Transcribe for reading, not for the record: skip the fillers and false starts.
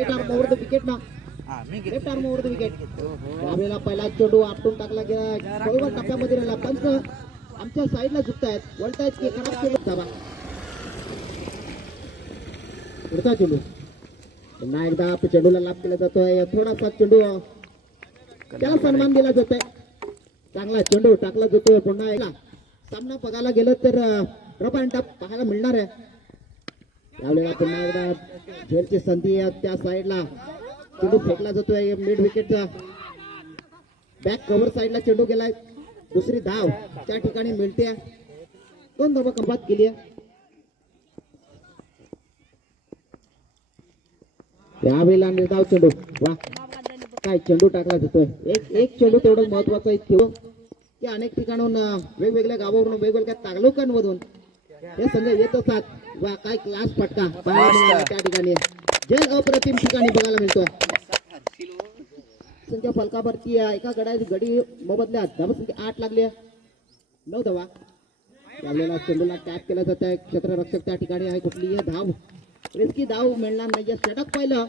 Wicket ना left arm over the wicket. त्यावेळेला पहिला चेंडू आपटून टाकला गेला. बरोबर टप्प्यामध्ये राहिला. पंच आमच्या साईडला झुकतायत, वळतायत की खराब चेंडू धाबा. पुढचा चेंडू पुन्हा एकदा चेंडूला लाभ केला जातोय. थोडासा चेंडू त्याला सन्मान दिला जातोय. चांगला चेंडू टाकला जातोय. पुन्हा एकदा सामना बघायला गेलं तर रफ अँड टफ पाहायला मिळणार आहे. त्यावेळेला पुन्हा एकदा झेलची संधी त्या साईडला चेंडू फेकला जातोय. मिड विकेटचा बॅक कव्हर साईडला चेंडू गेलाय. दुसरी धाव त्या ठिकाणी मिळते. 2 धावा कपात केली आहे. यावेळेला निर्धाव चेंडू. वा काय चेंडू टाकला जातोय. एक चेंडू तेवढं महत्वाचं आहे की अनेक ठिकाणून वेगवेगळ्या गावावरून वेगवेगळ्या तालुक्यांमधून हे संघ येत असतात. वा काय क्लास फटका त्या ठिकाणी जल अप्रतिम ठिकाणी बघायला मिळतो. संख्या फलकावरती एका गडी मोबदल्यात धावसंख्या 8 लागली. 9 धावा. यावेळेला चेंडूला टॅप केला जात आहे. क्षेत्ररक्षक त्या ठिकाणी आहे. कुठलीही धाव रिस्की धाव मिळणार नाही. षटक पाहिलं